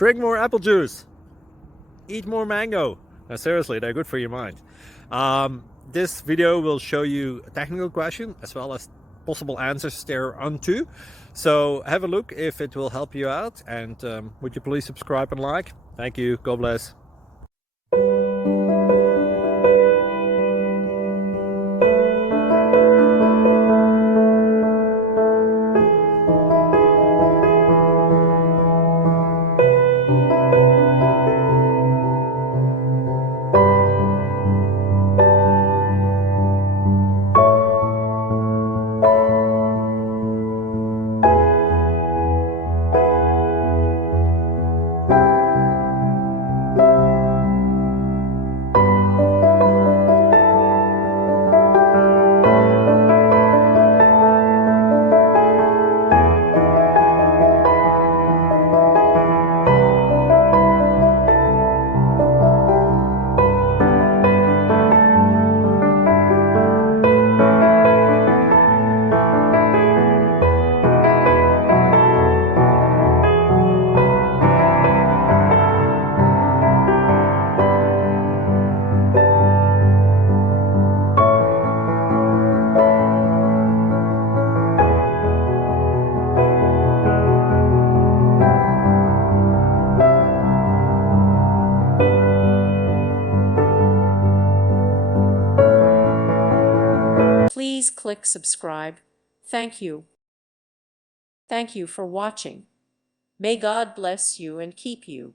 Drink more apple juice. Eat more mango. Now, seriously, they're good for your mind. This video will show you a technical question as well as possible answers thereunto. So have a look if it will help you out, and would you please subscribe and like? Thank you. God bless. Please click subscribe. Thank you. Thank you for watching. May God bless you and keep you.